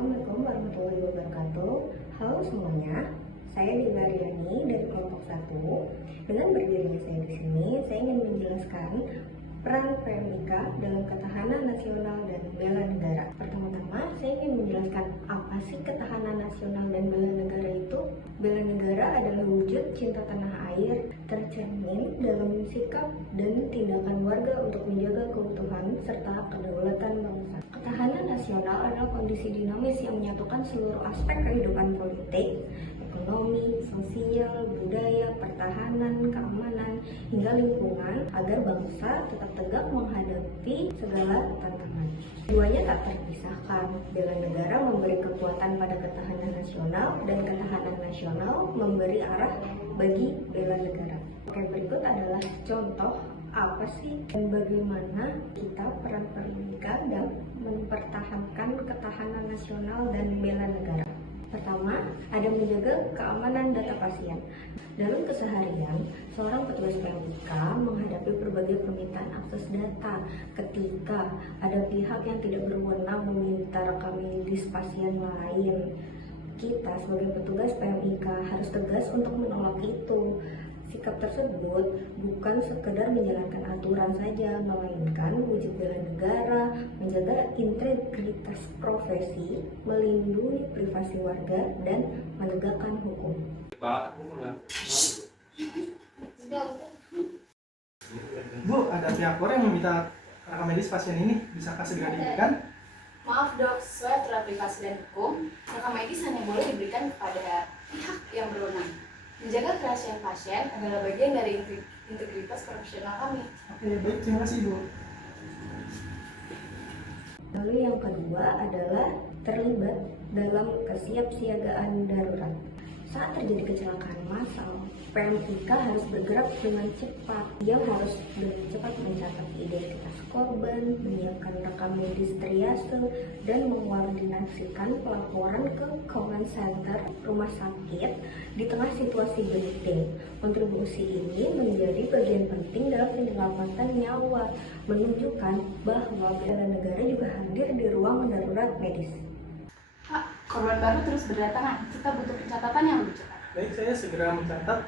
Assalamualaikum warahmatullahi wabarakatuh. Halo semuanya, saya Dewa Riani dari kelompok 1. Dengan berdirinya saya di sini, saya ingin menjelaskan peran PMIK dalam ketahanan nasional dan bela negara. Pertama-tama, saya ingin menjelaskan apa sih ketahanan nasional dan bela negara itu. Bela negara adalah wujud cinta tanah air tercermin dalam sikap dan tindakan warga untuk menjaga keutuhan serta kedaulatan bangsa. Ketahanan nasional adalah kondisi dinamis yang menyatukan seluruh aspek kehidupan politik, ekonomi, sosial, budaya, pertahanan, keamanan, hingga lingkungan agar bangsa tetap tegak menghadapi segala tantangan. Keduanya tak terpisahkan. Bela negara memberi kekuatan pada ketahanan nasional dan ketahanan nasional memberi arah bagi bela negara. Oke, berikut adalah contoh apa sih dan bagaimana kita peran PMIK dalam mempertahankan ketahanan nasional dan bela negara. Pertama, ada menjaga keamanan data pasien. Dalam keseharian, seorang petugas PMIK menghadapi berbagai permintaan akses data ketika ada pihak yang tidak berwenang meminta rekam medis pasien lain. Kita sebagai petugas PMIK harus tegas untuk menolak itu. Sikap tersebut bukan sekedar menjalankan aturan saja, melainkan wujud bela negara, menjaga integritas profesi, melindungi privasi warga, dan menegakkan hukum. Bu, ada pihak luar yang meminta rekam medis pasien ini, bisakah segera diberikan? Maaf dok, sesuai aturan privasi dan hukum, rekam medis hanya boleh diberikan kepada pihak yang berwenang. Menjaga kerahasiaan pasien adalah bagian dari integritas profesional kami. Oke, baik, terima kasih Bu. Lalu yang kedua adalah terlibat dalam kesiapsiagaan darurat. Saat terjadi kecelakaan massal, PMIK harus bergerak dengan cepat. Dia harus dengan cepat mencatat identitas korban, menyiapkan rekam medis triase, dan mengkoordinasikan pelaporan ke command center rumah sakit di tengah situasi genting. Kontribusi ini menjadi bagian penting dalam penyelamatan nyawa, menunjukkan bahwa bela negara juga hadir di ruang darurat medis. Pak, korban baru terus berdatangan. Kita butuh pencatatan yang lebih cepat. Baik, saya segera mencatat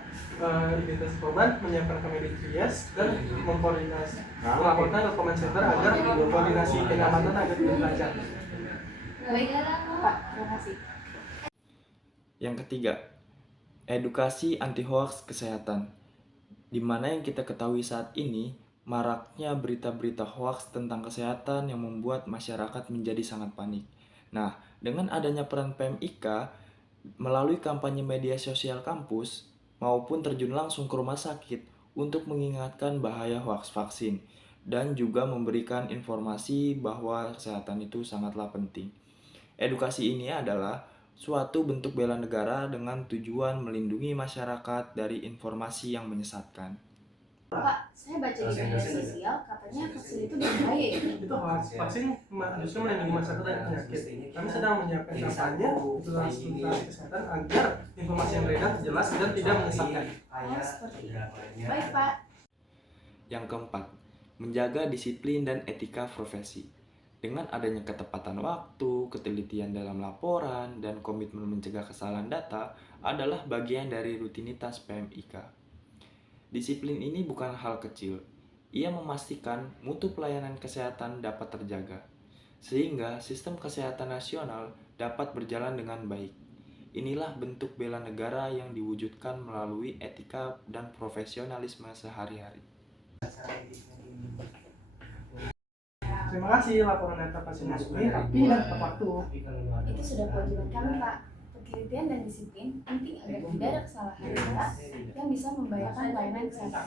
identitas korban, menyiapkan rekam medis trias, dan melaporkan ke command center agar koordinasi penyelamatan agar tidak lancar. Baik, Pak. Terima kasih. Yang ketiga, edukasi anti hoax kesehatan. Di mana yang kita ketahui saat ini, maraknya berita-berita hoax tentang kesehatan yang membuat masyarakat menjadi sangat panik. Nah, dengan adanya peran PMIK melalui kampanye media sosial kampus maupun terjun langsung ke rumah sakit untuk mengingatkan bahaya hoax vaksin dan juga memberikan informasi bahwa kesehatan itu sangatlah penting. Edukasi ini adalah suatu bentuk bela negara dengan tujuan melindungi masyarakat dari informasi yang menyesatkan. Pak, saya baca di media sosial katanya vaksin itu berbahaya ya? Itu hoax. Vaksin justru melindungi masyarakat dari penyakit. Kami sedang menyiapkan kampanye jelas tentang kesehatan agar informasi yang beredar jelas dan tidak menyesatkan. Oh, seperti itu. Baik, Pak. Yang keempat, menjaga disiplin dan etika profesi. Dengan adanya ketepatan waktu, ketelitian dalam laporan, dan komitmen mencegah kesalahan data adalah bagian dari rutinitas PMIK. Disiplin ini bukan hal kecil. Ia memastikan mutu pelayanan kesehatan dapat terjaga, sehingga sistem kesehatan nasional dapat berjalan dengan baik. Inilah bentuk bela negara yang diwujudkan melalui etika dan profesionalisme sehari-hari. Terima kasih, laporan data pasien ini rapi dan tepat waktu. Itu sudah kewajiban kami, Pak. Ketelitian dan disiplin penting agar tidak ada kesalahan data yang bisa membahayakan pelayanan kesehatan.